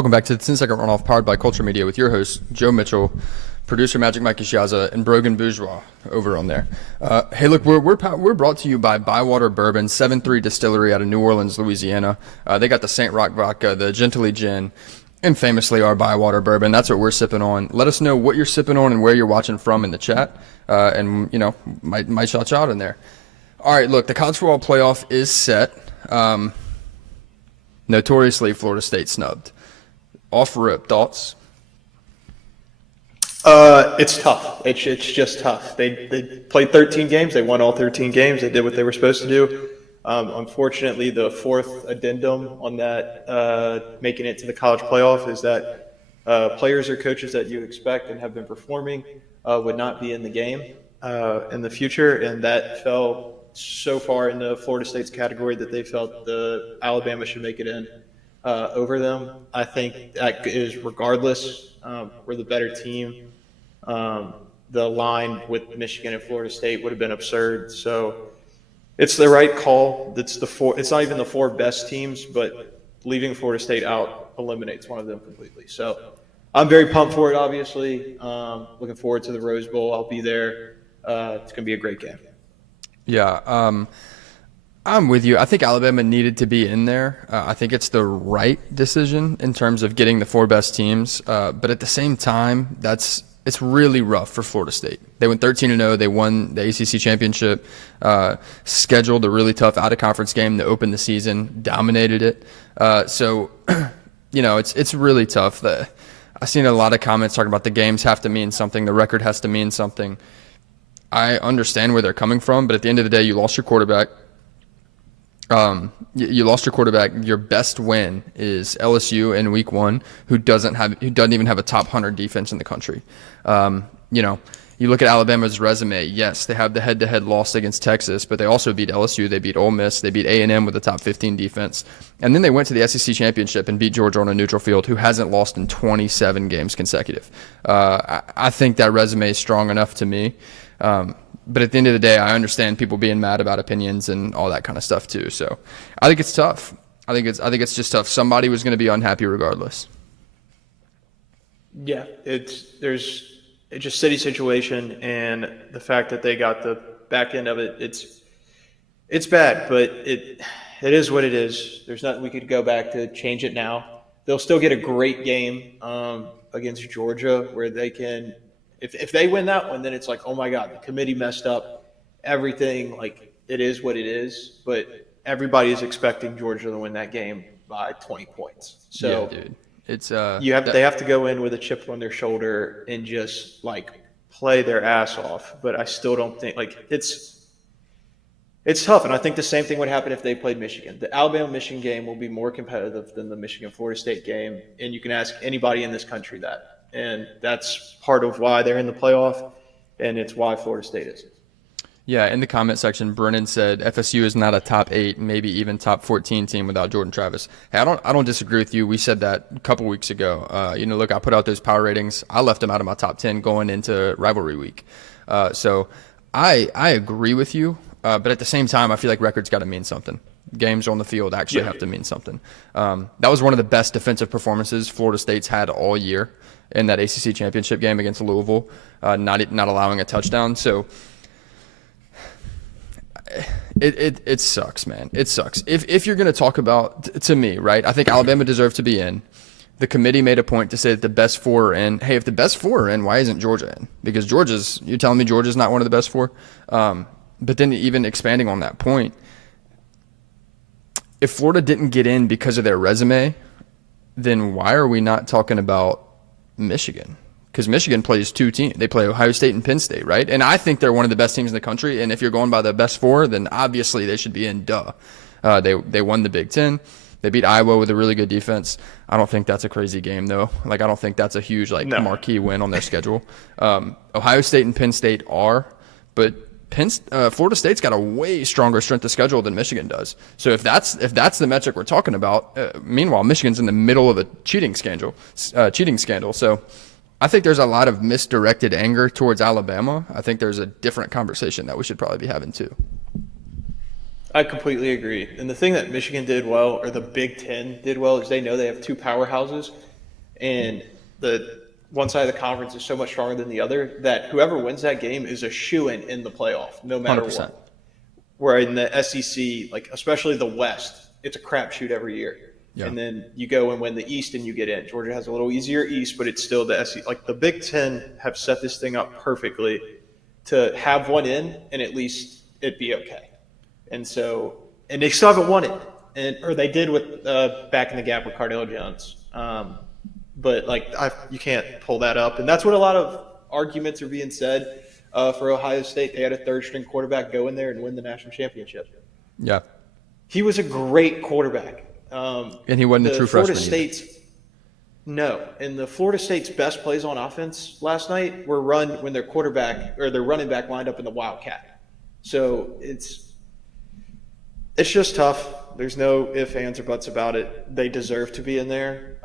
Welcome back to the 10-second runoff powered by Culture Media with your host, Joe Mitchell, producer Magic Mike Ishiaza, and Brogan Bourgeois over on there. Hey, look, we're brought to you by Bywater Bourbon, 7-3 Distillery out of New Orleans, Louisiana. They got the St. Rock Vodka, the Gentilly Gin, and famously our Bywater Bourbon. That's what we're sipping on. Let us know what you're sipping on and where you're watching from in the chat, and, you know, might shout you out in there. All right, look, the college football playoff is set. Notoriously, Florida State snubbed. Off rip, thoughts? It's tough. It's just tough. They played 13 games. They won all 13 games. They did what they were supposed to do. Unfortunately, the fourth addendum on that making it to the college playoff is that players or coaches that you expect and have been performing would not be in the game in the future, and that fell so far in the Florida State's category that they felt the Alabama should make it in over them. I think that is regardless. We're the better team. The line with Michigan and Florida State would have been absurd. So it's the right call. It's not even the four best teams, but leaving Florida State out eliminates one of them completely. So I'm very pumped for it, obviously. Looking forward to the Rose Bowl. I'll be there. It's going to be a great game. Yeah, I'm with you. I think Alabama needed to be in there. I think it's the right decision in terms of getting the four best teams. But at the same time, it's really rough for Florida State. They went 13-0. They won the ACC championship, scheduled a really tough out-of-conference game to open the season, dominated it. So, you know, it's really tough. I've seen a lot of comments talking about the games have to mean something, the record has to mean something. I understand where they're coming from, but at the end of the day, you lost your quarterback. You lost your quarterback. Your best win is LSU in week 1, who doesn't even have a top 100 defense in the country. You know, you look at Alabama's resume. Yes, they have the head-to-head loss against Texas, but they also beat LSU. They beat Ole Miss. They beat A&M with a top 15 defense, and then they went to the SEC championship and beat Georgia on a neutral field, who hasn't lost in 27 games consecutive. I think that resume is strong enough to me. But at the end of the day, I understand people being mad about opinions and all that kind of stuff too. So I think it's tough. I think it's just tough. Somebody was going to be unhappy regardless. Yeah, it's just city situation, and the fact that they got the back end of it, it's bad, but it is what it is. There's nothing we could go back to change it now. They'll still get a great game against Georgia where they can. If they win that one, then it's like, oh my God, the committee messed up everything. Like, it is what it is. But everybody is expecting Georgia to win that game by 20 points. So yeah, dude, it's they have to go in with a chip on their shoulder and just like play their ass off. But I still don't think it's tough. And I think the same thing would happen if they played Michigan. The Alabama-Michigan game will be more competitive than the Michigan-Florida State game, and you can ask anybody in this country that. And that's part of why they're in the playoff, and it's why Florida State isn't. Yeah, in the comment section, Brennan said FSU is not a top 8, maybe even top 14 team without Jordan Travis. Hey, I don't disagree with you. We said that a couple weeks ago. You know, look, I put out those power ratings. I left them out of my top 10 going into rivalry week. So I agree with you, but at the same time, I feel like records got to mean something. Games on the field actually have to mean something. That was one of the best defensive performances Florida State's had all year in that ACC championship game against Louisville, not allowing a touchdown. So it sucks, man. It sucks. If you're going to talk about, to me, right, I think Alabama deserved to be in. The committee made a point to say that the best 4 are in. Hey, if the best 4 are in, why isn't Georgia in? Because you're telling me Georgia's not one of the best 4? But then even expanding on that point, if Florida didn't get in because of their resume, then why are we not talking about Michigan? Because Michigan plays 2 teams. They play Ohio State and Penn State, right? And I think they're one of the best teams in the country. And if you're going by the best 4, then obviously they should be in. They won the Big Ten. They beat Iowa with a really good defense. I don't think that's a crazy game, though. Like, I don't think that's a huge marquee win on their schedule. Ohio State and Penn State are, but Florida State's got a way stronger strength of schedule than Michigan does. So if that's the metric we're talking about, meanwhile Michigan's in the middle of a cheating scandal. So I think there's a lot of misdirected anger towards Alabama. I think there's a different conversation that we should probably be having too. I completely agree. And the thing that Michigan did well, or the Big Ten did well, is they know they have 2 powerhouses and the one side of the conference is so much stronger than the other that whoever wins that game is a shoo-in in the playoff, no matter 100%. what. Where in the SEC, like especially the West, it's a crapshoot every year. Yeah. And then you go and win the East and you get in. Georgia has a little easier East, but it's still the SEC. Like the Big Ten have set this thing up perfectly to have one in and at least it be okay. And so, and they still haven't won it, or they did with back in the gap with Cardale Jones. But like you can't pull that up, and that's what a lot of arguments are being said for Ohio State. They had a third-string quarterback go in there and win the national championship. Yeah. He was a great quarterback. And he wasn't a true Florida freshman State's no, and the Florida State's best plays on offense last night were run when their quarterback or their running back lined up in the Wildcat. So it's just tough. There's no ifs, ands, or buts about it. They deserve to be in there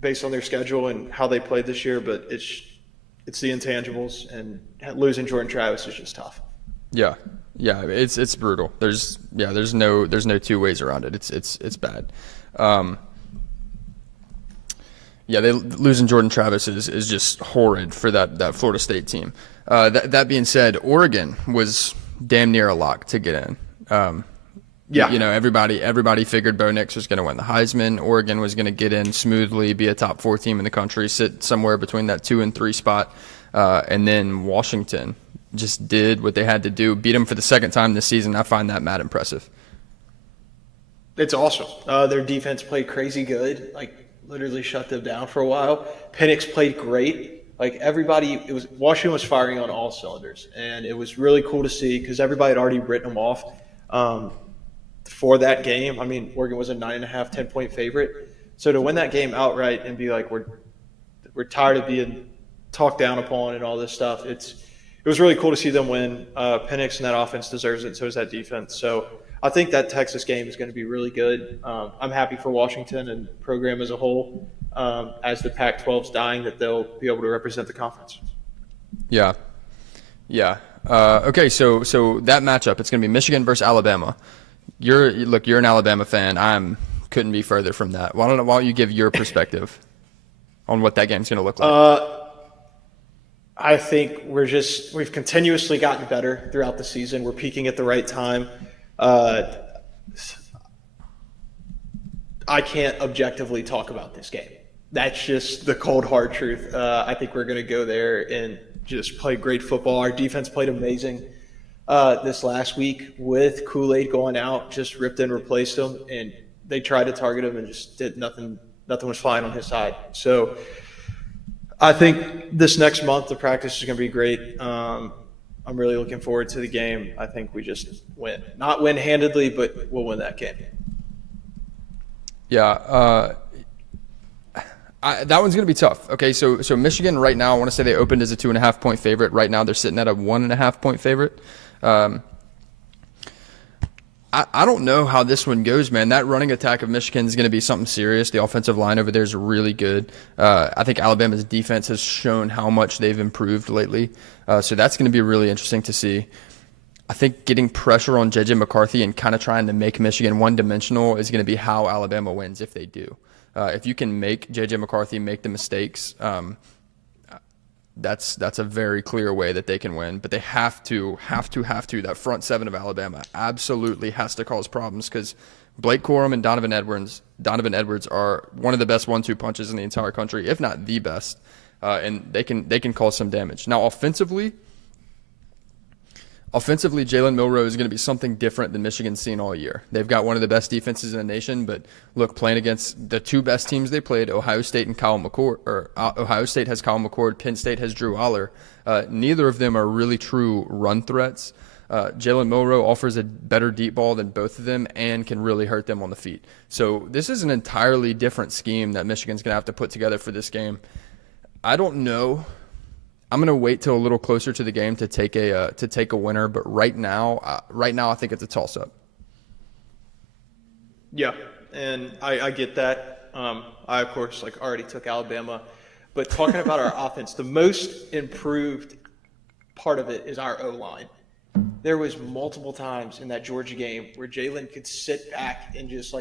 based on their schedule and how they played this year, but it's the intangibles, and losing Jordan Travis is just tough. Yeah. Yeah, it's brutal. There's no two ways around it. It's bad. Losing Jordan Travis is just horrid for that Florida State team. That being said, Oregon was damn near a lock to get in. Everybody figured Bo Nix was going to win the Heisman. Oregon was going to get in smoothly, be a top 4 team in the country, sit somewhere between that 2 and 3 spot, and then Washington just did what they had to do, beat them for the second time this season. I find that mad impressive. It's awesome. Their defense played crazy good, like literally shut them down for a while. Penix played great. Like Washington was firing on all cylinders, and it was really cool to see because everybody had already written them off for that game. I mean, Oregon was a 9.5, 10-point favorite. So to win that game outright and be like, we're tired of being talked down upon and all this stuff, it was really cool to see them win. Penix and that offense deserves it, so does that defense. So I think that Texas game is going to be really good. I'm happy for Washington and the program as a whole, as the Pac-12's dying, that they'll be able to represent the conference. Yeah. Okay, so that matchup, it's going to be Michigan versus Alabama. You're an Alabama fan. Couldn't be further from that. Why don't you give your perspective on what that game's going to look like? I think we've continuously gotten better throughout the season. We're peaking at the right time. I can't objectively talk about this game. That's just the cold, hard truth. I think we're going to go there and just play great football. Our defense played amazing this last week with Kool-Aid going out, just ripped and replaced him, and they tried to target him and just did nothing. Nothing was flying on his side. So I think this next month the practice is going to be great. I'm really looking forward to the game. I think we just win. Not win handedly, but we'll win that game. Yeah, that one's going to be tough. Okay, so Michigan right now, I want to say they opened as a 2.5-point favorite. Right now they're sitting at a 1.5-point favorite. I don't know how this one goes, man. That running attack of Michigan is going to be something serious. The offensive line over there is really good. I think Alabama's defense has shown how much they've improved lately. So that's going to be really interesting to see. I think getting pressure on J.J. McCarthy and kind of trying to make Michigan one-dimensional is going to be how Alabama wins if they do. If you can make J.J. McCarthy make the mistakes, that's a very clear way that they can win. But they have to. That front seven of Alabama absolutely has to cause problems because Blake Corum and Donovan Edwards are one of the best 1-2 punches in the entire country, if not the best, and they can cause some damage. Now, offensively, Jalen Milroe is going to be something different than Michigan's seen all year. They've got one of the best defenses in the nation, but look, playing against the two best teams they played, Ohio State and Kyle McCord, or Ohio State has Kyle McCord, Penn State has Drew Aller. Neither of them are really true run threats. Jalen Milroe offers a better deep ball than both of them and can really hurt them on the feet. So this is an entirely different scheme that Michigan's going to have to put together for this game. I don't know. I'm going to wait till a little closer to the game to take a winner, but right now I think it's a toss-up. Yeah, and I get that. I of course already took Alabama, but talking about our offense, the most improved part of it is our O-line. There was multiple times in that Georgia game where Jalen could sit back and just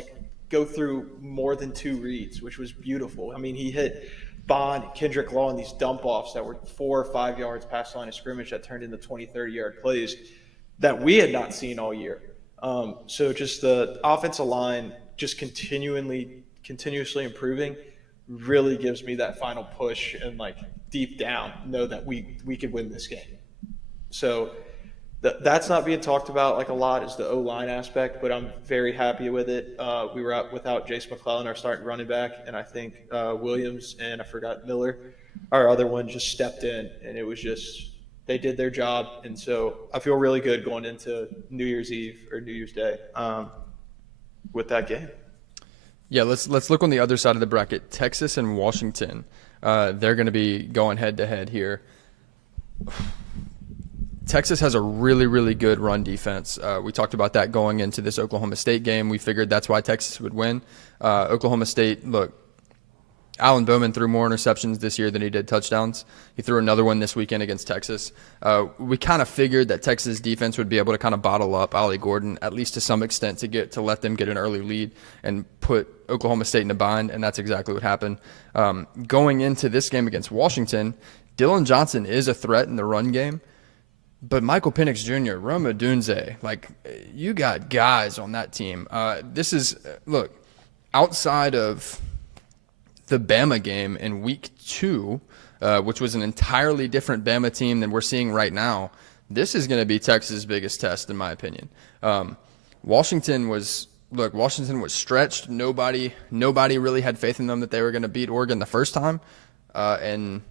go through more than 2 reads, which was beautiful. I mean, he hit Bond, Kendrick Law in these dump offs that were 4 or 5 yards past the line of scrimmage that turned into 20, 30-yard plays that we had not seen all year. So just the offensive line just continuously improving really gives me that final push and like deep down know that we could win this game. So that's not being talked about like a lot is the O-line aspect, but I'm very happy with it. We were out without Jace McClellan, our starting running back, and I think Williams and I forgot Miller, our other one, just stepped in, and it was just they did their job. And so I feel really good going into New Year's Eve or New Year's Day with that game. Yeah, let's look on the other side of the bracket. Texas and Washington, they're going to be going head-to-head here. Texas has a really, really good run defense. We talked about that going into this Oklahoma State game. We figured that's why Texas would win. Oklahoma State, look, Alan Bowman threw more interceptions this year than he did touchdowns. He threw another one this weekend against Texas. We kind of figured that Texas defense would be able to kind of bottle up Ollie Gordon, at least to some extent, to let them get an early lead and put Oklahoma State in a bind, and that's exactly what happened. Going into this game against Washington, Dylan Johnson is a threat in the run game. But Michael Penix Jr., Roma Dunze, like, you got guys on that team. Look, outside of the Bama game in week 2, which was an entirely different Bama team than we're seeing right now, this is going to be Texas' biggest test, in my opinion. Washington was stretched. Nobody really had faith in them that they were going to beat Oregon the first time, and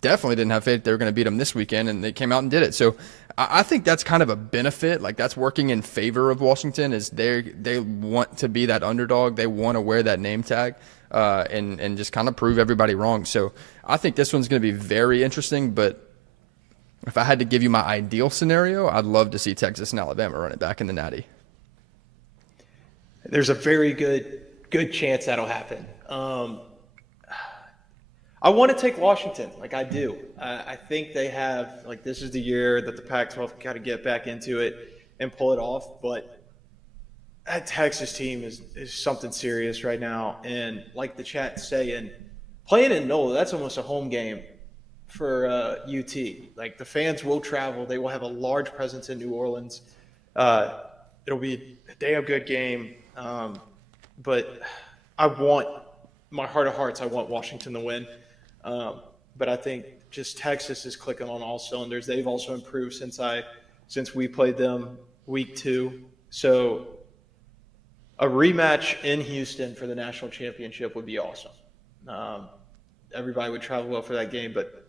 definitely didn't have faith they were going to beat them this weekend, and they came out and did it. So I think that's kind of a benefit. Like, that's working in favor of Washington is they want to be that underdog. They want to wear that name tag and just kind of prove everybody wrong. So I think this one's going to be very interesting, but if I had to give you my ideal scenario, I'd love to see Texas and Alabama run it back in the Natty. There's a very good chance that'll happen. I want to take Washington, like I do. I think they have, like, this is the year that the Pac-12 got to get back into it and pull it off. But that Texas team is something serious right now. And like the chat's saying, playing in NOLA, that's almost a home game for UT. Like, the fans will travel. They will have a large presence in New Orleans. It'll be a damn good game. But my heart of hearts, I want Washington to win. But I think just Texas is clicking on all cylinders. They've also improved since we played them week 2. So a rematch in Houston for the national championship would be awesome. Everybody would travel well for that game, but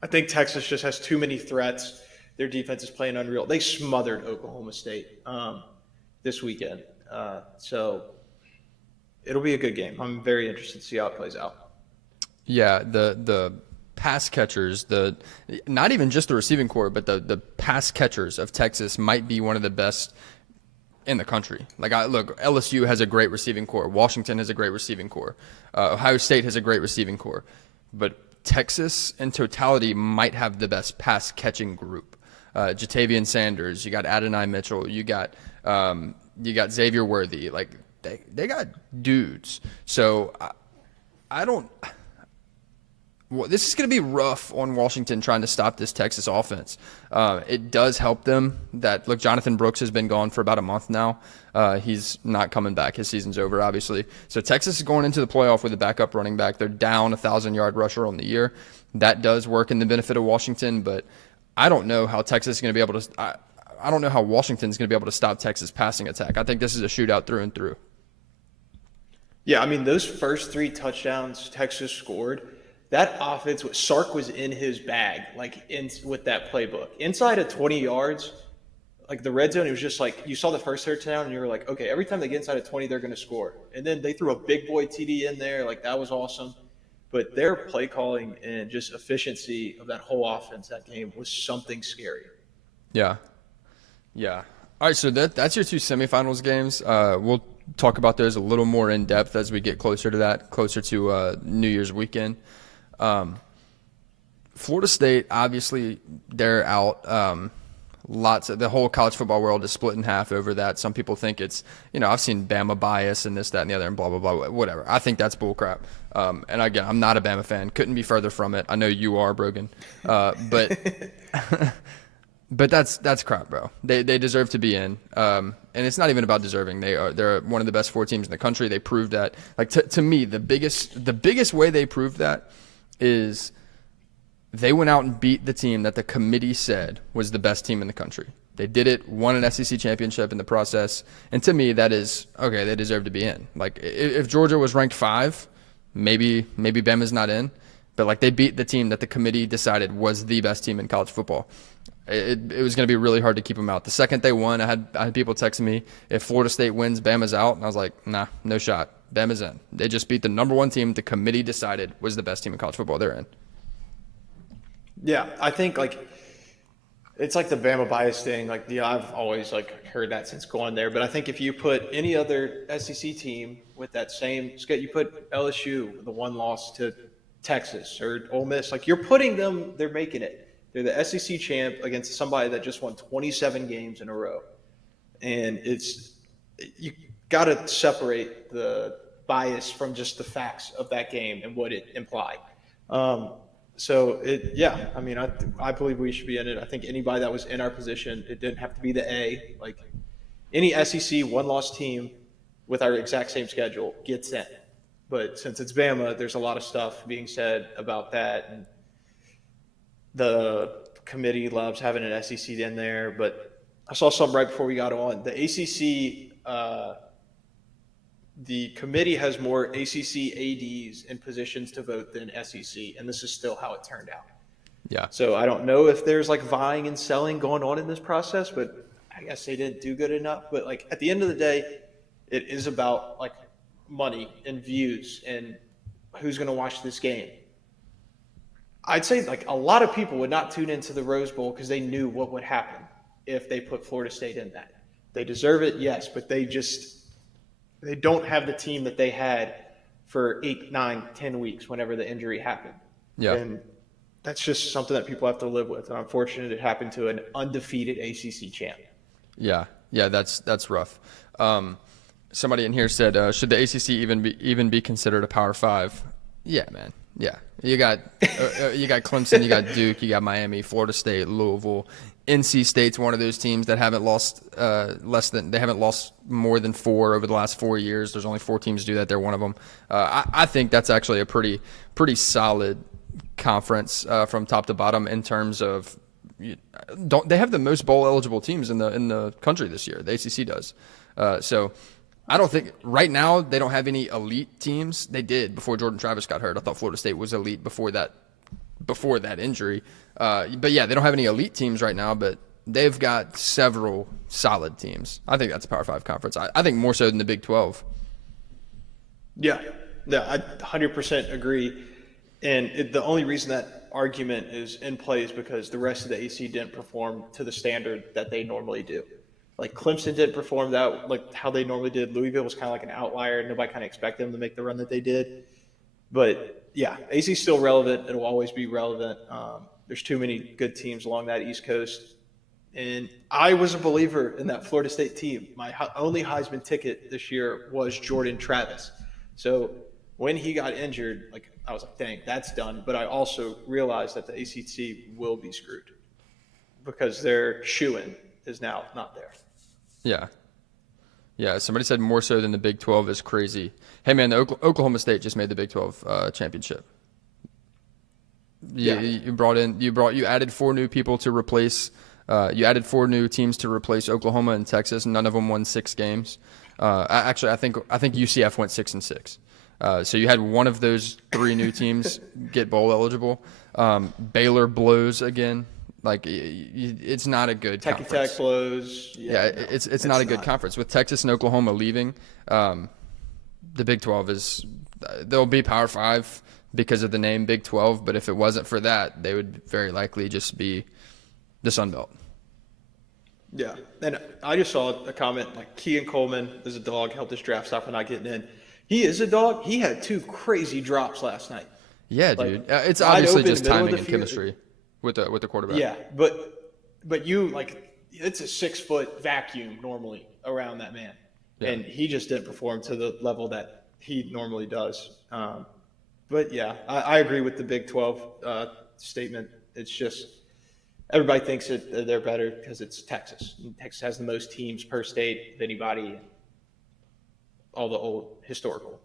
I think Texas just has too many threats. Their defense is playing unreal. They smothered Oklahoma State this weekend. So it'll be a good game. I'm very interested to see how it plays out. Yeah, the pass catchers, not even just the receiving corps, but the pass catchers of Texas might be one of the best in the country. Like, look, LSU has a great receiving corps. Washington has a great receiving corps. Ohio State has a great receiving corps. But Texas, in totality, might have the best pass catching group. Jatavian Sanders, you got Adonai Mitchell, you got Xavier Worthy. Like, they got dudes. So this is going to be rough on Washington trying to stop this Texas offense. It does help them that, look, Jonathan Brooks has been gone for about a month now. He's not coming back. His season's over, obviously. So Texas is going into the playoff with a backup running back. They're down a 1,000-yard rusher on the year. That does work in the benefit of Washington, but I don't know how Texas is going to be able to I don't know how Washington's going to be able to stop Texas' passing attack. I think this is a shootout through and through. Yeah, I mean, those first 3 touchdowns Texas scored, that offense, Sark was in his bag, with that playbook. Inside of 20 yards, like the red zone, it was just like you saw the first touchdown and you were like, okay, every time they get inside of 20, they're going to score. And then they threw a big boy TD in there. Like, that was awesome. But their play calling and just efficiency of that whole offense that game was something scary. Yeah. Yeah. All right, so that's your 2 semifinals games. We'll talk about those a little more in depth as we get closer to New Year's weekend. Florida State, obviously, they're out. The whole college football world is split in half over that. Some people think it's, I've seen Bama bias and this, that, and the other, and blah, blah, blah, whatever. I think that's bullcrap. And again, I'm not a Bama fan. Couldn't be further from it. I know you are, Brogan. But but that's crap, bro. They deserve to be in. And it's not even about deserving. They're one of the best 4 teams in the country. They proved that. Like to me, the biggest way they proved that is they went out and beat the team that the committee said was the best team in the country. They did it, won an SEC championship in the process, and to me, that is okay. They deserve to be in. Like if Georgia was ranked 5, maybe Bama's not in, but like they beat the team that the committee decided was the best team in college football. It was going to be really hard to keep them out. The second they won, I had people texting me, if Florida State wins, Bama's out, and I was like, nah, no shot. Bama's in. They just beat the number 1 team the committee decided was the best team in college football. They're in. Yeah, I think it's like the Bama bias thing. I've always heard that since going there. But I think if you put any other SEC team with that same schedule, you put LSU, the 1 loss to Texas or Ole Miss, you're putting them. They're making it. They're the SEC champ against somebody that just won 27 games in a row, and you got to separate the bias from just the facts of that game and what it implied. I believe we should be in it. I think anybody that was in our position, it didn't have to be the A. Any SEC 1-loss team with our exact same schedule gets in. But since it's Bama, there's a lot of stuff being said about that. And the committee loves having an SEC in there. But I saw something right before we got on. The ACC, the committee has more ACC ADs in positions to vote than SEC, and this is still how it turned out. Yeah. So I don't know if there's vying and selling going on in this process, but I guess they didn't do good enough. But at the end of the day, it is about money and views and who's going to watch this game. I'd say a lot of people would not tune into the Rose Bowl because they knew what would happen if they put Florida State in that. They deserve it, yes, but they don't have the team that they had for 8, 9, 10 weeks whenever the injury happened. Yeah. And that's just something that people have to live with. And unfortunately, it happened to an undefeated ACC champ. Yeah, that's rough. Somebody in here said, should the ACC even be considered a Power 5? Yeah, man. Yeah. You got Clemson, you got Duke, you got Miami, Florida State, Louisville. NC State's one of those teams that haven't lost more than 4 over the last 4 years. There's only 4 teams do that. They're one of them. I think that's actually a pretty solid conference from top to bottom in terms of they have the most bowl eligible teams in the country this year. The ACC does. So I don't think right now they don't have any elite teams. They did before Jordan Travis got hurt. I thought Florida State was elite before that injury. But yeah, they don't have any elite teams right now, but they've got several solid teams. I think that's a Power 5 conference. I think more so than the Big 12. Yeah, I 100% agree. And the only reason that argument is in play is because the rest of the AC didn't perform to the standard that they normally do. Clemson didn't perform that how they normally did. Louisville was kind of an outlier. Nobody kind of expected them to make the run that they did. But yeah, AC is still relevant. It'll always be relevant. There's too many good teams along that East Coast. And I was a believer in that Florida State team. My only Heisman ticket this year was Jordan Travis. So when he got injured, I was dang, that's done. But I also realized that the ACC will be screwed because their shoo-in is now not there. Yeah. Somebody said more so than the Big 12 is crazy. Hey man, Oklahoma State just made the Big 12 championship. You added 4 new people to replace. You added 4 new teams to replace Oklahoma and Texas. None of them won 6 games. Actually, I think UCF went 6-6. So you had one of those 3 new teams get bowl eligible. Baylor blows again. It's not a good conference. Tech blows. Yeah, it's not a good conference. With Texas and Oklahoma leaving, the Big 12 they'll be Power 5 because of the name Big 12, but if it wasn't for that, they would very likely just be the Sun Belt. Yeah, and I just saw a comment Kean Coleman is a dog, helped his draft stock for not getting in. He is a dog. He had 2 crazy drops last night. Yeah, dude. It's obviously just timing and chemistry with the quarterback. Yeah, but you it's a 6-foot vacuum normally around that man. Yeah. And he just didn't perform to the level that he normally does. But yeah, I agree with the Big 12 statement. It's just everybody thinks that they're better because it's Texas. And Texas has the most teams per state of anybody, all the old historical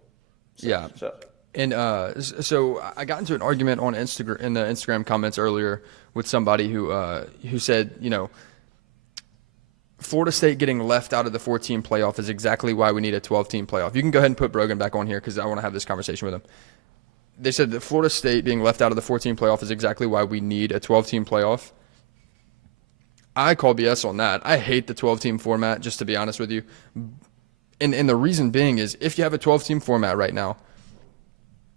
stuff. Yeah. So I got into an argument on Instagram in the Instagram comments earlier with somebody who said, Florida State getting left out of the 14 playoff is exactly why we need a 12-team playoff. You can go ahead and put Brogan back on here because I want to have this conversation with him. They said that Florida State being left out of the 14 playoff is exactly why we need a 12-team playoff. I call BS on that. I hate the 12-team format, just to be honest with you. And the reason being is if you have a 12-team format right now,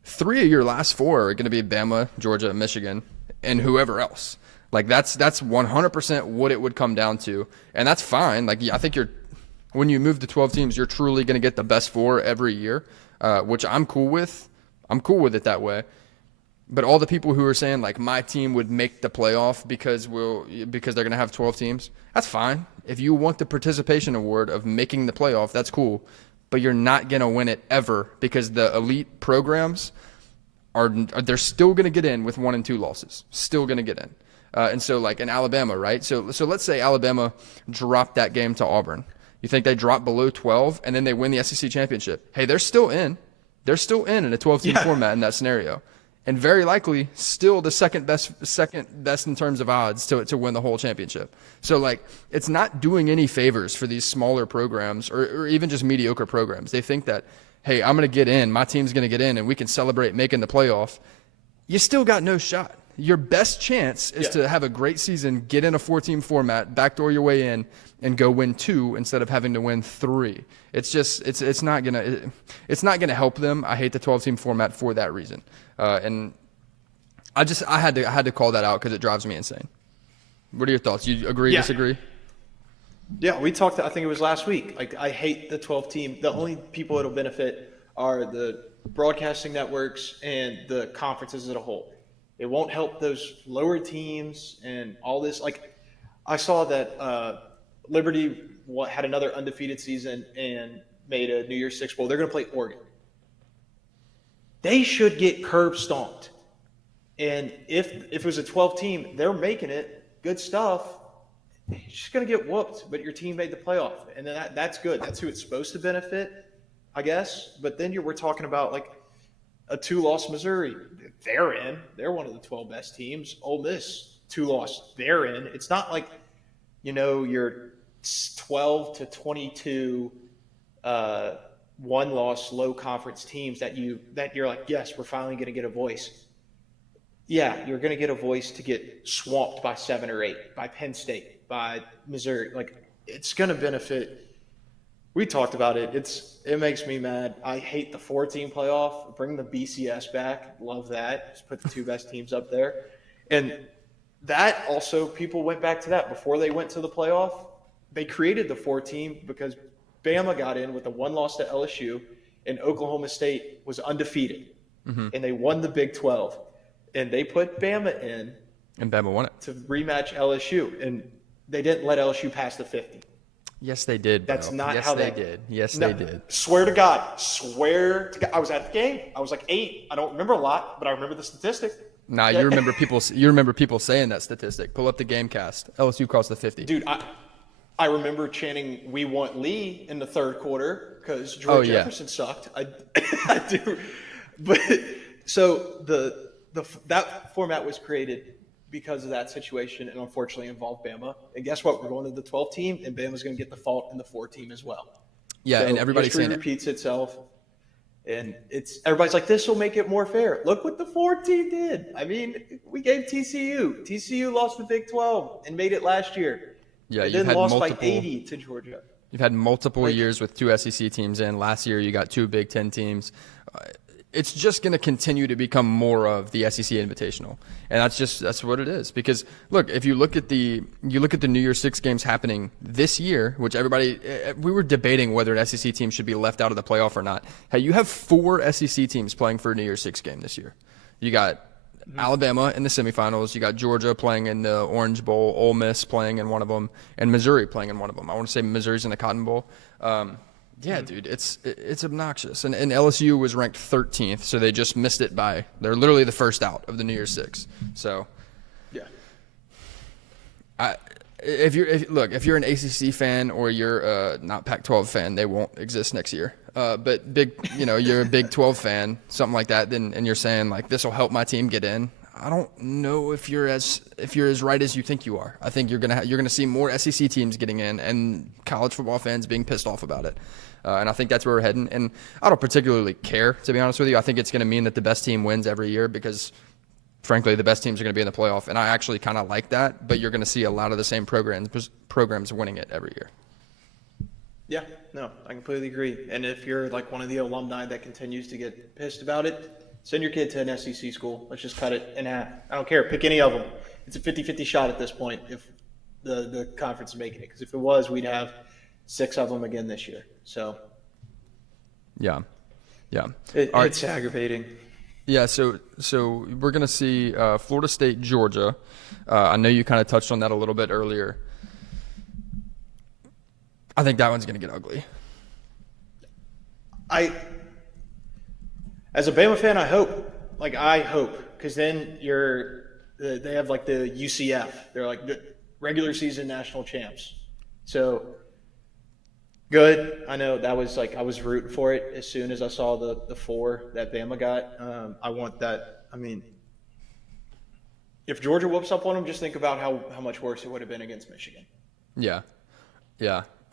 3 of your last 4 are going to be Bama, Georgia, Michigan, and whoever else. Like that's 100% what it would come down to, and that's fine. Like I think when you move to 12 teams, you're truly going to get the best 4 every year, which I'm cool with. I'm cool with it that way. But all the people who are saying like my team would make the playoff because they're going to have 12 teams, that's fine. If you want the participation award of making the playoff, that's cool. But you're not going to win it ever because the elite programs they're still going to get in with 1 and 2 losses. Still going to get in. And so like in Alabama, right? So let's say Alabama dropped that game to Auburn. You think they drop below 12 and then they win the SEC championship? Hey, they're still in. They're still in a 12-team format in that scenario. And very likely still the second best in terms of odds to win the whole championship. So like it's not doing any favors for these smaller programs or even just mediocre programs. They think that, hey, I'm going to get in, my team's going to get in, and we can celebrate making the playoff. You still got no shot. Your best chance is to have a great season, get in a 4-team format, backdoor your way in, and go win 2 instead of having to win 3. It's just it's not gonna help them. I hate the 12-team format for that reason, and I had to call that out because it drives me insane. What are your thoughts? You agree, disagree? Yeah, we talked. I think it was last week. Like I hate the 12-team. The only people it'll benefit are the broadcasting networks and the conferences as a whole. It won't help those lower teams and all this. Like I saw that Liberty had another undefeated season and made a New Year's Six Bowl. They're going to play Oregon. They should get curb stomped. And if it was a 12-team, they're making it. Good stuff. You're just going to get whooped, but your team made the playoff. And then that's good. That's who it's supposed to benefit, I guess. But then we're talking about like a 2-loss Missouri. They're in. They're one of the 12 best teams. Ole Miss, 2-loss. They're in. It's not like, you're 12 to 22 1-loss low conference teams that you're like, yes, we're finally going to get a voice. Yeah, you're going to get a voice to get swamped by 7 or 8, by Penn State, by Missouri. Like, it's going to benefit. We talked about it. It makes me mad. I hate the 4-team playoff. Bring the BCS back. Love that. Just put the 2 best teams up there. And that also, people went back to that. Before they went to the playoff, they created the 4-team because Bama got in with a 1 loss to LSU, and Oklahoma State was undefeated. Mm-hmm. And they won the Big 12. And they put Bama in. And Bama won it. To rematch LSU. And they didn't let LSU pass the 50. Yes, they did, bro. That's not yes, how they did. Yes, they did. Swear to God. I was at the game. I was like 8. I don't remember a lot, but I remember the statistic. Nah, you remember people saying that statistic. Pull up the game cast. LSU crossed the 50. Dude, I remember chanting, "We want Lee" in the third quarter because George Jefferson sucked. I do. But so that format was created because of that situation and unfortunately involved Bama. And guess what? We're going to the 12-team, and Bama's going to get the fault in the 4-team as well. Yeah, so and everybody's saying history repeats itself. And everybody's like, this will make it more fair. Look what the 4-team did. I mean, we gave TCU. TCU lost the Big 12 and made it last year. Yeah, and then lost by 80 to Georgia. You've had multiple years with 2 SEC teams in. Last year, you got 2 Big 10 teams. It's just going to continue to become more of the SEC Invitational, and that's what it is. Because look, if you look at the New Year's Six games happening this year, which we were debating whether an SEC team should be left out of the playoff or not. Hey, you have 4 SEC teams playing for a New Year's Six game this year. You got Alabama in the semifinals. You got Georgia playing in the Orange Bowl, Ole Miss playing in one of them, and Missouri playing in one of them. I want to say Missouri's in the Cotton Bowl. Yeah, dude, it's obnoxious. And LSU was ranked 13th, so they just missed it by – they're literally the first out of the New Year's Six. So, Yeah. if you're an ACC fan or you're not Pac-12 fan, they won't exist next year. But you're a Big 12 fan, something like that, and you're saying like this will help my team get in. I don't know if you're as right as you think you are. I think you're gonna see more SEC teams getting in and college football fans being pissed off about it. And I think that's where we're heading. And I don't particularly care, to be honest with you. I think it's going to mean that the best team wins every year because, frankly, the best teams are going to be in the playoff. And I actually kind of like that. But you're going to see a lot of the same programs winning it every year. Yeah, no, I completely agree. And if you're like one of the alumni that continues to get pissed about it, send your kid to an SEC school. Let's just cut it in half. I don't care. Pick any of them. It's a 50-50 shot at this point if the conference is making it. Because if it was, we'd have 6 of them again this year. So, yeah. It's aggravating. Yeah, so we're going to see Florida State, Georgia. I know you kind of touched on that a little bit earlier. I think that one's going to get ugly. As a Bama fan, I hope, because then they have like the UCF. They're like the regular season national champs. So good. I know that was I was rooting for it as soon as I saw the 4 that Bama got. I want that. I mean, if Georgia whoops up on them, just think about how much worse it would have been against Michigan. Yeah.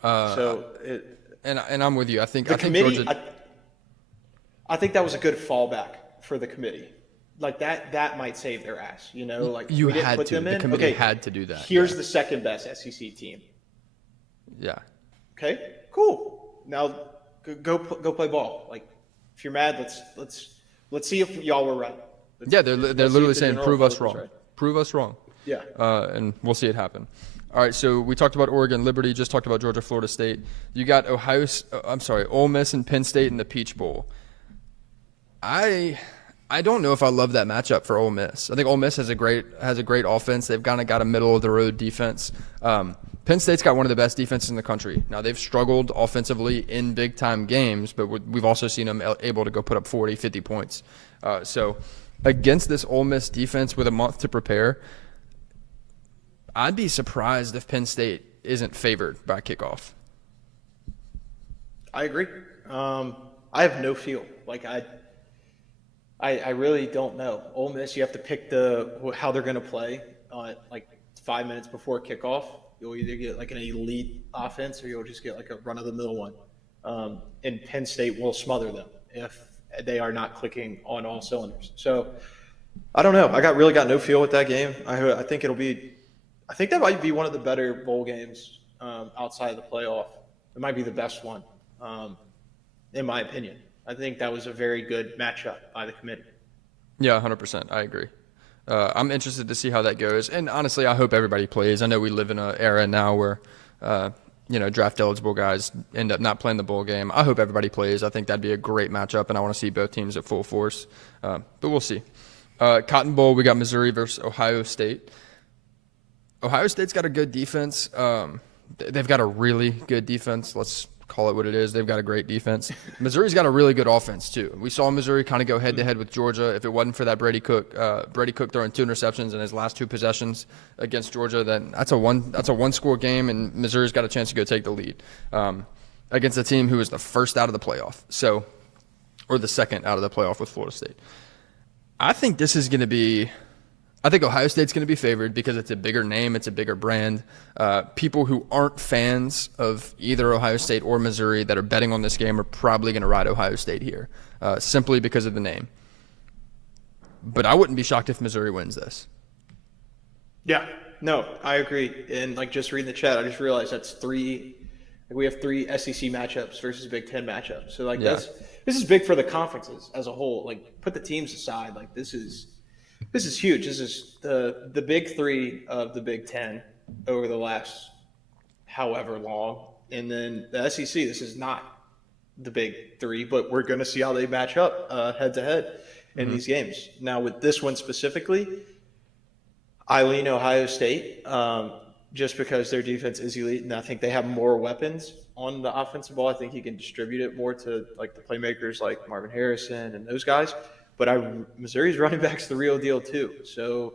And I'm with you. I think Georgia. I think that was a good fallback for the committee. Like that might save their ass. You know, like you we didn't had put to. them The in. committee Okay, had to do that. Here's the second best SEC team. Yeah. Okay, cool. Now go play ball. Like if you're mad, let's see if y'all were right. They're literally saying prove us wrong. Right. Prove us wrong. Yeah. And we'll see it happen. All right, so we talked about Oregon, Liberty, just talked about Georgia, Florida State. You got Ole Miss and Penn State in the Peach Bowl. I don't know if I love that matchup for Ole Miss. I think Ole Miss has a great offense. They've kind of got a middle of the road defense. Penn State's got one of the best defenses in the country. Now they've struggled offensively in big time games, but we've also seen them able to go put up 40, 50 points. So against this Ole Miss defense with a month to prepare, I'd be surprised if Penn State isn't favored by kickoff. I agree. I have no feel. I really don't know. Ole Miss, you have to pick how they're going to play 5 minutes before kickoff. You'll either get like an elite offense or you'll just get like a run-of-the-mill one. And Penn State will smother them if they are not clicking on all cylinders. So I don't know. I really got no feel with that game. I think that might be one of the better bowl games outside of the playoff. It might be the best one, in my opinion. I think that was a very good matchup by the committee. Yeah, 100%. I agree. I'm interested to see how that goes. And honestly, I hope everybody plays. I know we live in an era now where, draft eligible guys end up not playing the bowl game. I hope everybody plays. I think that'd be a great matchup, and I want to see both teams at full force. But we'll see. Cotton Bowl, we got Missouri versus Ohio State. Ohio State's got a good defense. They've got a really good defense. Let's call it what it is. They've got a great defense. Missouri's got a really good offense too. We saw Missouri kind of go head-to-head with Georgia. If it wasn't for that Brady Cook throwing 2 interceptions in his last 2 possessions against Georgia, then that's a one-score game, and Missouri's got a chance to go take the lead against a team who is the first out of the playoff, or the second out of the playoff with Florida State. I think Ohio State's going to be favored because it's a bigger name, it's a bigger brand. People who aren't fans of either Ohio State or Missouri that are betting on this game are probably going to ride Ohio State here, simply because of the name. But I wouldn't be shocked if Missouri wins this. Yeah, no, I agree. And just reading the chat, I just realized that's 3. We have 3 SEC matchups versus Big Ten matchups. So this is big for the conferences as a whole. Put the teams aside. This is huge. This is the big 3 of the Big Ten over the last however long. And then the SEC, this is not the big 3, but we're going to see how they match up head to head. in these games. Now, with this one specifically, I lean Ohio State just because their defense is elite, and I think they have more weapons on the offensive ball. I think you can distribute it more to like the playmakers like Marvin Harrison and those guys. But Missouri's running back's the real deal too. So,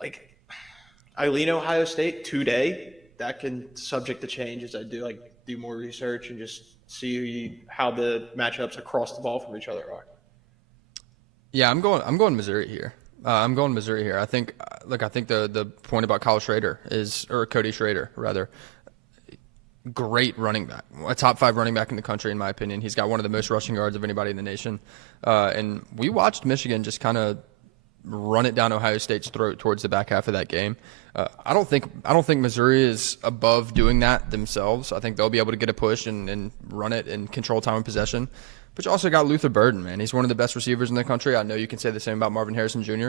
like, I lean Ohio State today. That can subject to change as I do more research and just see how the matchups across the ball from each other are. Yeah, I'm going Missouri here. I'm going Missouri here. I think the point about Cody Schrader rather, great running back, a top 5 running back in the country in my opinion. He's got one of the most rushing yards of anybody in the nation. And we watched Michigan just kind of run it down Ohio State's throat towards the back half of that game. I don't think Missouri is above doing that themselves. I think they'll be able to get a push and run it and control time of possession. But you also got Luther Burden, man. He's one of the best receivers in the country. I know you can say the same about Marvin Harrison Jr.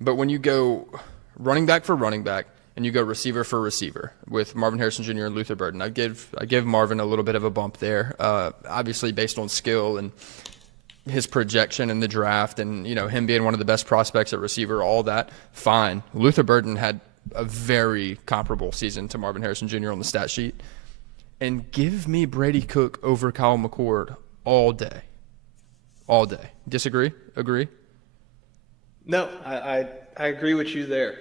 But when you go running back for running back and you go receiver for receiver with Marvin Harrison Jr. and Luther Burden, I give Marvin a little bit of a bump there, obviously based on skill and his projection in the draft and, him being one of the best prospects at receiver, all that, fine. Luther Burden had a very comparable season to Marvin Harrison Jr. on the stat sheet. And give me Brady Cook over Kyle McCord all day. All day. Disagree? Agree? No, I agree with you there,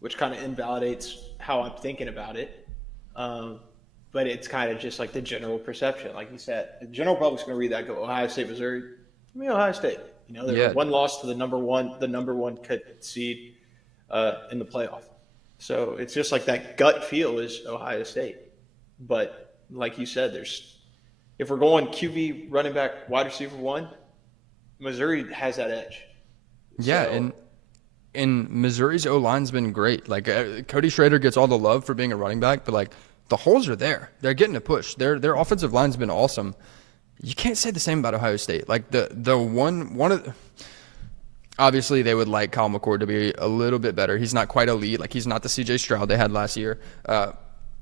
which kind of invalidates how I'm thinking about it. But it's kind of just like the general perception. Like you said, the general public's going to read that, go Ohio State, Missouri. I mean, Ohio State. There's one loss to the number one seed in the playoff. So it's just like that gut feel is Ohio State. But like you said, if we're going QB, running back, wide receiver 1, Missouri has that edge. Yeah, so, and Missouri's O-line's been great. Like Cody Schrader gets all the love for being a running back, but like the holes are there. They're getting a push. Their offensive line's been awesome. You can't say the same about Ohio State. Like obviously they would like Kyle McCord to be a little bit better. He's not quite elite. Like he's not the CJ Stroud they had last year.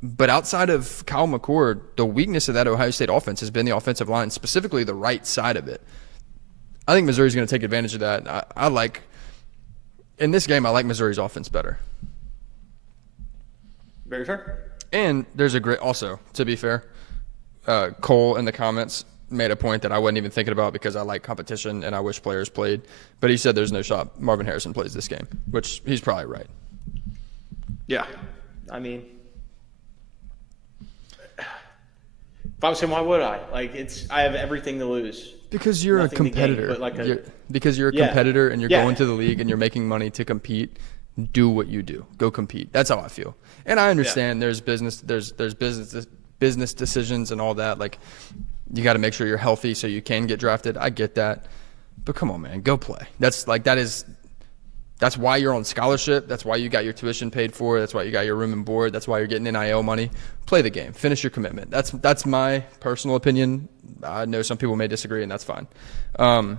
But outside of Kyle McCord, the weakness of that Ohio State offense has been the offensive line, specifically the right side of it. I think Missouri's going to take advantage of that. In this game, I like Missouri's offense better. Very fair. And there's also, to be fair, Cole in the comments made a point that I wasn't even thinking about because I like competition and I wish players played. But he said there's no shot Marvin Harrison plays this game, which he's probably right. Yeah. I mean, if I was him, why would I? I have everything to lose. Because you're Nothing a competitor. Because you're a competitor and you're going to the league and you're making money to compete. Do what you do. Go compete. That's how I feel. And I understand there's business decisions and all that. Like you got to make sure you're healthy so you can get drafted. I get that. But come on, man, go play. That's why you're on scholarship. That's why you got your tuition paid for. That's why you got your room and board. That's why you're getting NIL money. Play the game. Finish your commitment. That's my personal opinion. I know some people may disagree, and that's fine. All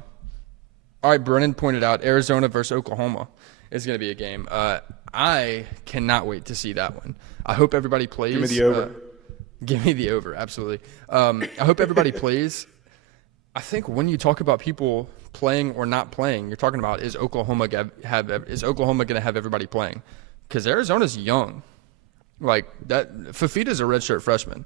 right, Brennan pointed out Arizona versus Oklahoma is going to be a game. I cannot wait to see that one. I hope everybody plays. Give me the over. Give me the over, absolutely. I hope everybody plays. I think when you talk about people playing or not playing, you're talking about is Oklahoma going to have everybody playing? Because Arizona's young. Like that, Fafita's a redshirt freshman.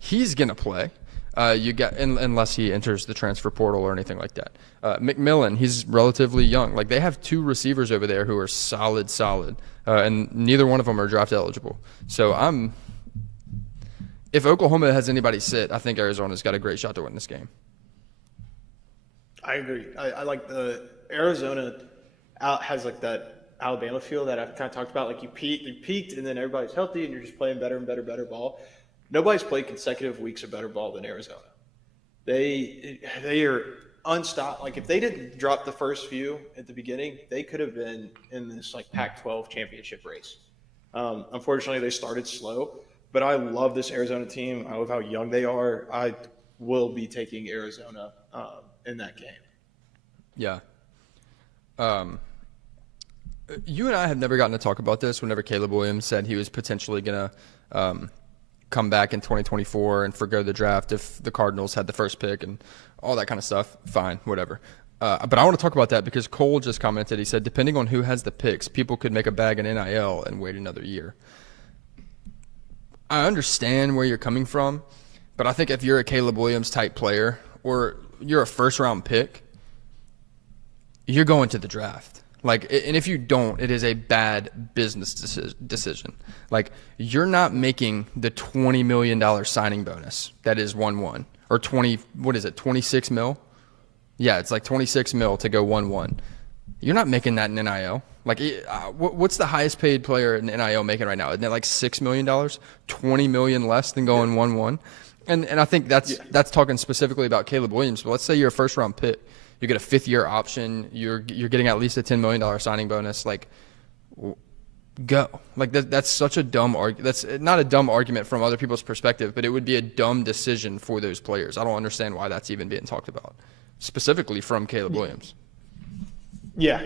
He's going to play. Unless he enters the transfer portal or anything like that. McMillan, he's relatively young. Like they have 2 receivers over there who are solid, and neither one of them are draft eligible. So if Oklahoma has anybody sit, I think Arizona's got a great shot to win this game. I agree. I like the Arizona has like that Alabama feel that I've kind of talked about. Like you peaked, and then everybody's healthy, and you're just playing better and better ball. Nobody's played consecutive weeks of better ball than Arizona. They are unstoppable. Like if they didn't drop the first few at the beginning, they could have been in this like Pac-12 championship race. Unfortunately, they started slow, but I love this Arizona team. I love how young they are. I will be taking Arizona in that game. Yeah. You and I have never gotten to talk about this whenever Caleb Williams said he was potentially going to come back in 2024 and forgo the draft if the Cardinals had the first pick and all that kind of stuff. Fine, whatever. But I want to talk about that because Cole just commented. He said, depending on who has the picks, people could make a bag in NIL and wait another year. I understand where you're coming from, but I think if you're a Caleb Williams type player or you're a first-round pick, you're going to the draft. Like, and if you don't, it is a bad business decision. Like, you're not making the $20 million signing bonus that is 1-1 or 20. What is it? 26 mil. Yeah, it's like 26 mil to go 1-1. You're not making that in NIL. Like, what's the highest paid player in NIL making right now? Isn't it like $6 million? $20 million less than going 1-1. And I think that's talking specifically about Caleb Williams. But let's say you're a first round pick. You get a 5th-year option. You're getting at least a $10 million signing bonus. Like, go. Like, that's such a dumb argument. That's not a dumb argument from other people's perspective, but it would be a dumb decision for those players. I don't understand why that's even being talked about, specifically from Caleb Williams. Yeah,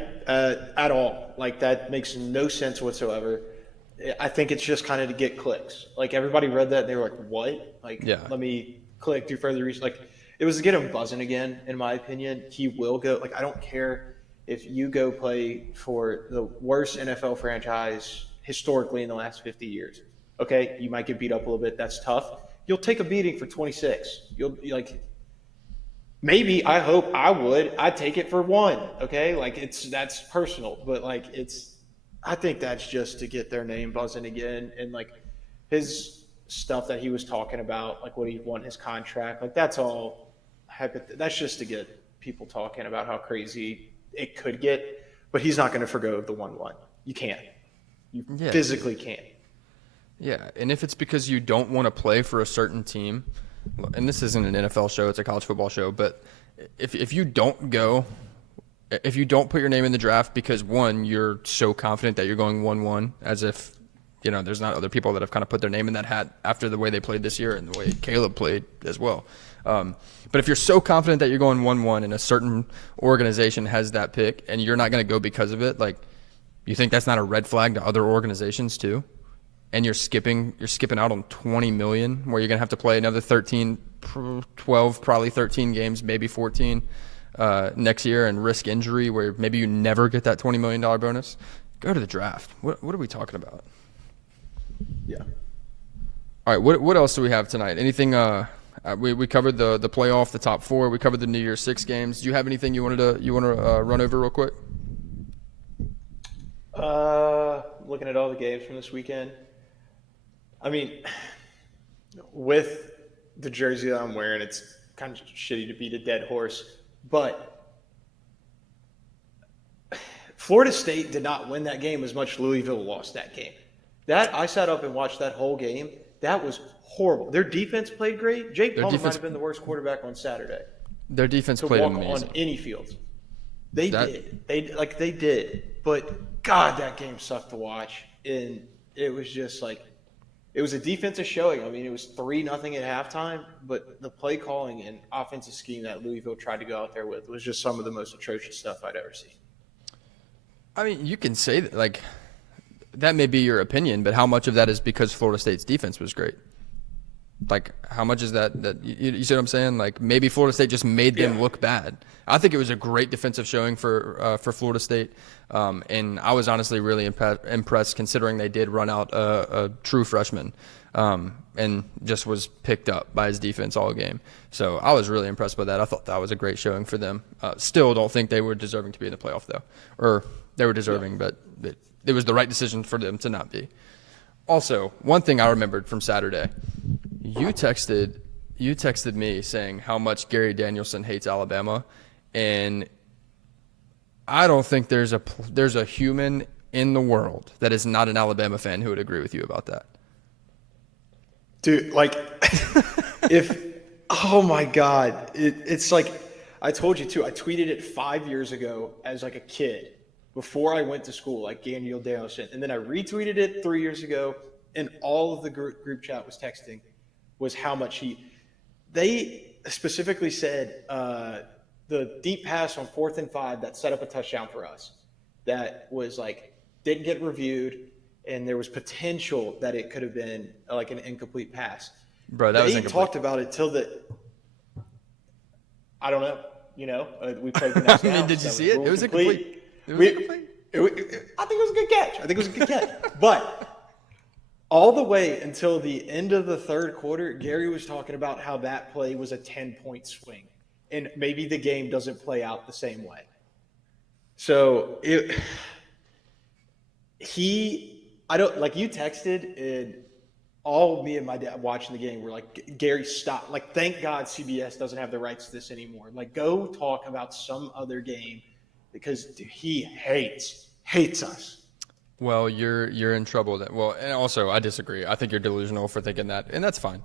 at all. Like, that makes no sense whatsoever. I think it's just kind of to get clicks. Like, everybody read that and they were like, what? Like, let me click, do further research. Like, it was to get him buzzing again, in my opinion. He will go. Like, I don't care if you go play for the worst NFL franchise historically in the last 50 years. Okay, you might get beat up a little bit. That's tough. You'll take a beating for 26. You'll be like, maybe, I hope I would. I'd take it for 1. Okay, like, that's personal, but like, I think that's just to get their name buzzing again. And like, his stuff that he was talking about, like what he won his contract, like that's all. That's just to get people talking about how crazy it could get. But he's not going to forgo the 1-1. You can't. You physically can't. Yeah, and if it's because you don't want to play for a certain team, and this isn't an NFL show, it's a college football show, but if you don't go, if you don't put your name in the draft because, one, you're so confident that you're going 1-1, as if, you know, there's not other people that have kind of put their name in that hat after the way they played this year and the way Caleb played as well. But if you're so confident that you're going 1-1 and a certain organization has that pick and you're not going to go because of it, like, you think that's not a red flag to other organizations too? And you're skipping out on $20 million where you're going to have to play another 12, probably 13 games, maybe 14 next year and risk injury where maybe you never get that $20 million bonus. Go to the draft. What are we talking about? Yeah. All right. What else do we have tonight? Anything? We covered the playoff, the top 4. We covered the New Year's 6 games. Do you have anything you want to run over real quick? Looking at all the games from this weekend. I mean, with the jersey that I'm wearing, it's kind of shitty to beat a dead horse, but Florida State did not win that game as much Louisville lost that game. That I sat up and watched that whole game. That was horrible. Their defense played great. Jake Palmer might have been the worst quarterback on Saturday. Their defense played amazing on any field. They did. But God, that game sucked to watch. And it was just like, it was a defensive showing. I mean, it was 3-0 at halftime, but the play calling and offensive scheme that Louisville tried to go out there with was just some of the most atrocious stuff I'd ever seen. I mean, you can say that, like, that may be your opinion, but how much of that is because Florida State's defense was great? Like, how much is that you see what I'm saying? Like, maybe Florida State just made them look bad. I think it was a great defensive showing for Florida State, and I was honestly really impressed considering they did run out a true freshman and just was picked up by his defense all game. So I was really impressed by that. I thought that was a great showing for them. Still don't think they were deserving to be in the playoff, though. Or they were deserving, but it was the right decision for them to not be. Also, one thing I remembered from Saturday, you texted me saying how much Gary Danielson hates Alabama, and I don't think there's a human in the world that is not an Alabama fan who would agree with you about that. Dude, like, oh my God, it's like, I told you too, I tweeted it 5 years ago as like a kid before I went to school, like Daniel Danielson, and then I retweeted it 3 years ago, and all of the group chat was texting was how much they specifically said the deep pass on 4th and 5 that set up a touchdown for us that was like, didn't get reviewed and there was potential that it could have been like an incomplete pass. Bro, that was They incomplete. talked about it till I don't know. We played the next I mean, down, did you so see it? It was incomplete. It was incomplete. I think it was a good catch. I think it was a good catch. But all the way until the end of the third quarter, Gary was talking about how that play was a 10-point swing. And maybe the game doesn't play out the same way. So I don't, like, you texted, and all me and my dad watching the game were like, Gary, stop. Like, thank God CBS doesn't have the rights to this anymore. Like, go talk about some other game, because dude, he hates us. Well, you're in trouble then. Well, and also I disagree. I think you're delusional for thinking that, and that's fine.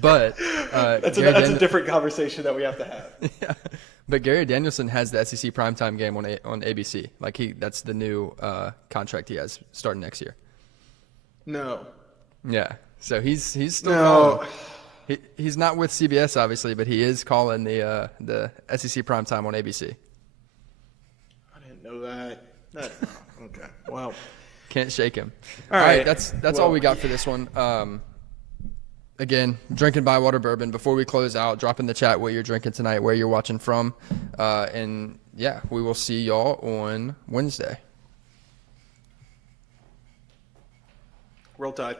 But That's a different conversation that we have to have. yeah. But Gary Danielson has the SEC primetime game on ABC. Like that's the new contract he has starting next year. No. Yeah. So he's still No. calling. He's not with CBS obviously, but he is calling the SEC primetime on ABC. I didn't know that. Okay. Well. Can't shake him. All All right. right. That's all we got for this one. Again, drinking Bywater bourbon. Before we close out, drop in the chat what you're drinking tonight, where you're watching from. And yeah, we will see y'all on Wednesday. Roll Tide.